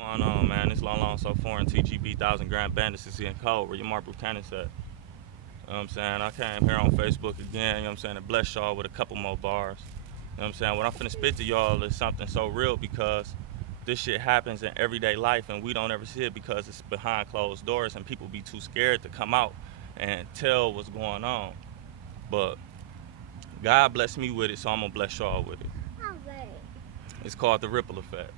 Going on, man? It's Long So Foreign TGB 1000 Grand Bandits is in code where your Mark Buchanan at. You know what I'm saying? I came here on Facebook again, you know what I'm saying, to bless y'all with a couple more bars. You know what I'm saying? What I'm finna spit to y'all is something so real because this shit happens in everyday life and we don't ever see it because it's behind closed doors and people be too scared to come out and tell what's going on. But God blessed me with it, so I'm gonna bless y'all with it. It's called the ripple effect.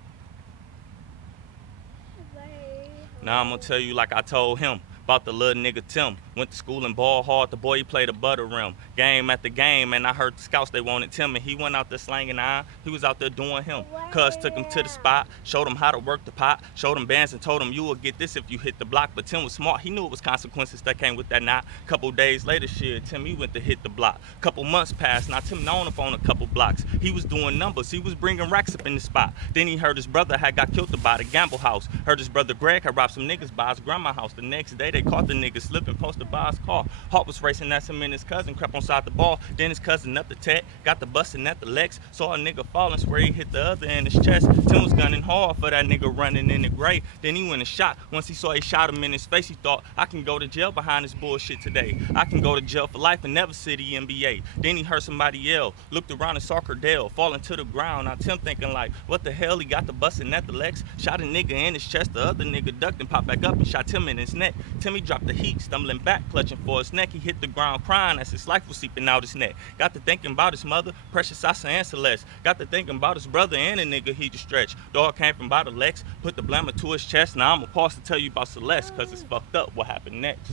Now I'm gonna tell you like I told him about the little nigga Tim. Went to school and ball hard, the boy he played a butter rim. Game after game, and I heard the scouts they wanted Tim, and he went out there slanging iron. He was out there doing him. Cuz took him to the spot, showed him how to work the pot, showed him bands and told him you will get this if you hit the block. But Tim was smart, he knew it was consequences that came with that knot. Couple days later, shit, Tim he went to hit the block. Couple months passed, now Tim known up on a couple blocks. He was doing numbers, he was bringing racks up in the spot. Then he heard his brother had got killed by the gamble house. Heard his brother Greg had robbed some niggas by his grandma's house. The next day they caught the nigga slipping, posted by his car. Hawk was racing at him and his cousin, crept on side the ball. Then his cousin up the tech, got the bustin' at the Lex. Saw a nigga falling, swear he hit the other in his chest. Tim was gunning hard for that nigga running in the gray. Then he went and shot. Once he saw he shot him in his face, he thought, I can go to jail behind this bullshit today. I can go to jail for life and never see the NBA. Then he heard somebody yell, looked around and saw Cordell falling to the ground. Now Tim thinking like, what the hell? He got the bustin' at the Lex, shot a nigga in his chest. The other nigga ducked and popped back up and shot Tim in his neck. Timmy dropped the heat, stumbling back, clutching for his neck. He hit the ground crying as his life was seeping out his neck. Got to thinking about his mother, Precious Asa and Celeste. Got to thinking about his brother and the nigga he just stretched. Dog came from by the Lex, put the blammer to his chest. Now I'ma pause to tell you about Celeste, cause it's fucked up what happened next.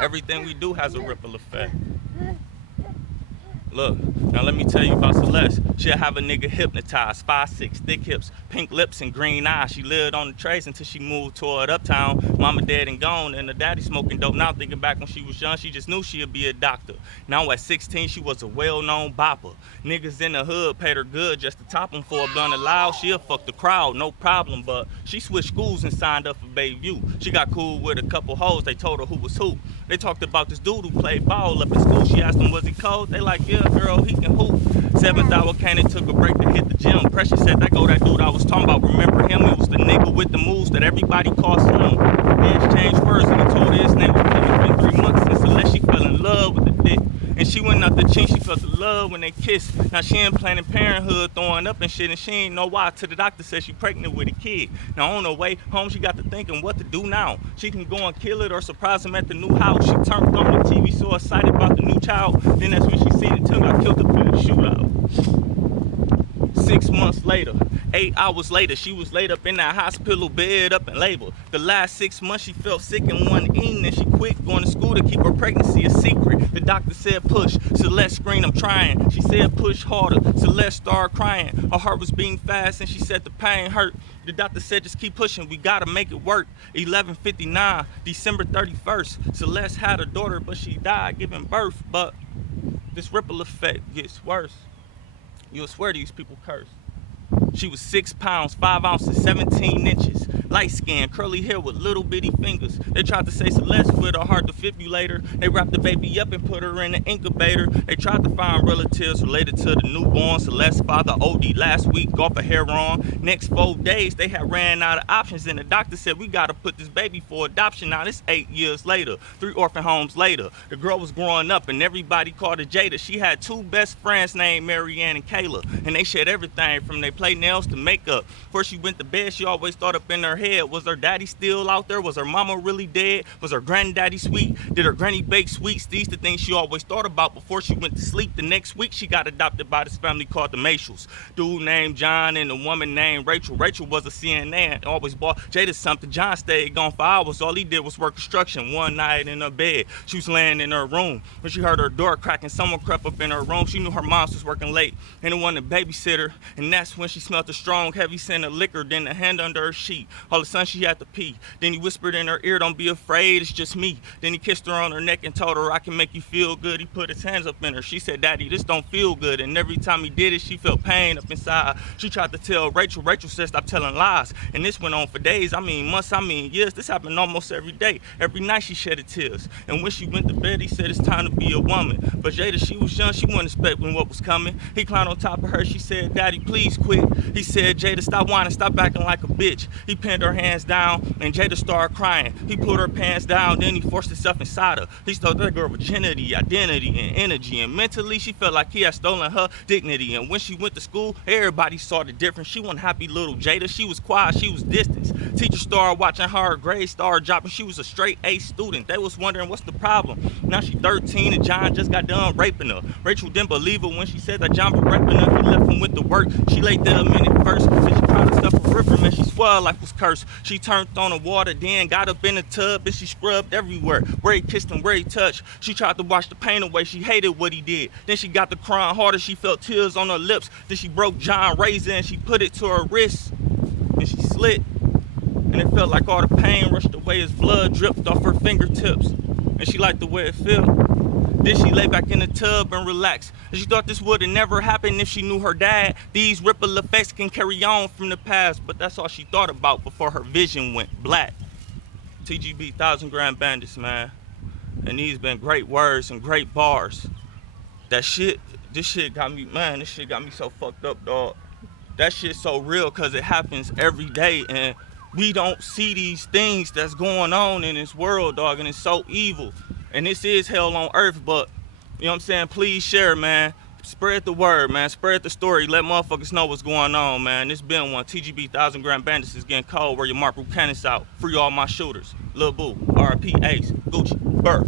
Everything we do has a ripple effect. Look, now let me tell you about Celeste. She'll have a nigga hypnotized, 5'6", thick hips, pink lips and green eyes. She lived on the trace until she moved toward uptown. Mama dead and gone and her daddy smoking dope. Now thinking back when she was young, she just knew she'd be a doctor. Now at 16, she was a well-known bopper. Niggas in the hood paid her good just to top them for a blunt of loud. She'll fuck the crowd, no problem, but she switched schools and signed up for Bayview. She got cool with a couple hoes, they told her who was who. They talked about this dude who played ball up in school. She asked him, was he cold? They like, yeah, girl, he can hoop. 7th hour came and took a break to hit the gym. Precious said, that go that dude I was talking about. Remember him? He was the nigga with the moves that everybody called him. They exchanged words and he told her his name was Tim. It's been 3 months since Celeste, she fell in love with the dick. And she went out the chin, she felt the love when they kissed. Now she in Planned Parenthood throwing up and shit, and she ain't know why till the doctor said she pregnant with a kid. Now on her way home, she got to thinking what to do now. She can go and kill it or surprise him at the new house. She turned on the TV, so excited about the new child. Then that's when she seen it Tim got killed up in the shootout. 6 months later, 8 hours later, she was laid up in that hospital bed up in labor. The last 6 months she felt sick and wasn't eating, and she quit going to school to keep her pregnancy a secret. The doctor said push. Celeste screamed, I'm trying. She said push harder. Celeste started crying. Her heart was beating fast and she said the pain hurt. The doctor said just keep pushing, we gotta make it work. 11:59, December 31st. Celeste had a daughter but she died giving birth. But this ripple effect gets worse. You'll swear these people curse. She was 6 pounds, 5 ounces, 17 inches. Light skin, curly hair with little bitty fingers. They tried to say Celeste with a heart defibrillator. They wrapped the baby up and put her in an incubator. They tried to find relatives related to the newborn. Celeste's father OD last week off a heroin. Next 4 days, they had ran out of options and the doctor said we gotta put this baby for adoption. Now this 8 years later, 3 orphan homes later. The girl was growing up and everybody called her Jada. She had 2 best friends named Marianne and Kayla. And they shared everything from their play nails to makeup. Before she went to bed, she always thought up in her head, was her daddy still out there? Was her mama really dead? Was her granddaddy sweet? Did her granny bake sweets? These the things she always thought about before she went to sleep. The next week, she got adopted by this family called the Marshalls. Dude named John and a woman named Rachel. Rachel was a CNA and always bought Jada something. John stayed gone for hours. All he did was work construction. One night in her bed, she was laying in her room when she heard her door cracking. Someone crept up in her room. She knew her mom was working late and it wasn't a babysitter. And that's when she smelled the strong, heavy scent of liquor, then the hand under her sheet. All of a sudden she had to pee. Then he whispered in her ear, don't be afraid, it's just me. Then he kissed her on her neck and told her I can make you feel good. He put his hands up in her. She said, Daddy, this don't feel good. And every time he did it, she felt pain up inside. She tried to tell Rachel. Rachel said, stop telling lies. And this went on for days, I mean months, I mean years. This happened almost every day. Every night she shedded tears. And when she went to bed, he said it's time to be a woman. But Jada, she was young, she wasn't expecting what was coming. He climbed on top of her, she said, Daddy, please quit. He said, Jada, stop whining, stop acting like a bitch. He pinned her hands down and Jada started crying. He pulled her pants down, then he forced himself inside her. He stole that girl virginity, identity, and energy. And mentally, she felt like he had stolen her dignity. And when she went to school, everybody saw the difference. She wasn't happy little Jada. She was quiet, she was distant. Teachers started watching her, her grades started dropping. She was a straight A student. They was wondering what's the problem. Now she 13 and John just got done raping her. Rachel didn't believe her when she said that John was raping her. He left him with the work. She laid there a minute first. Then she tried to stuff a river, man. She swore like was cursed. She turned on the water, then got up in the tub and she scrubbed everywhere. Where he kissed and where he touched. She tried to wash the pain away. She hated what he did. Then she got to crying harder. She felt tears on her lips. Then she broke John's razor and she put it to her wrist. And she slit. And it felt like all the pain rushed away as blood dripped off her fingertips. And she liked the way it felt. Then she lay back in the tub and relaxed. And she thought this would have never happened if she knew her dad. These ripple effects can carry on from the past, but that's all she thought about before her vision went black. TGB 1,000 Gram Bandits, man. And these been great words and great bars. This shit got me, man, this shit got me so fucked up, dog. That shit's so real because it happens every day and we don't see these things that's going on in this world, dog, and it's so evil. And this is hell on earth, but, you know what I'm saying, please share, man. Spread the word, man. Spread the story. Let motherfuckers know what's going on, man. This been one. TGB 1,000 Gram Bandits is getting cold. Where your Mark Buchanan's out. Free all my shooters. Lil Boo, RP Ace, Gucci, Burr.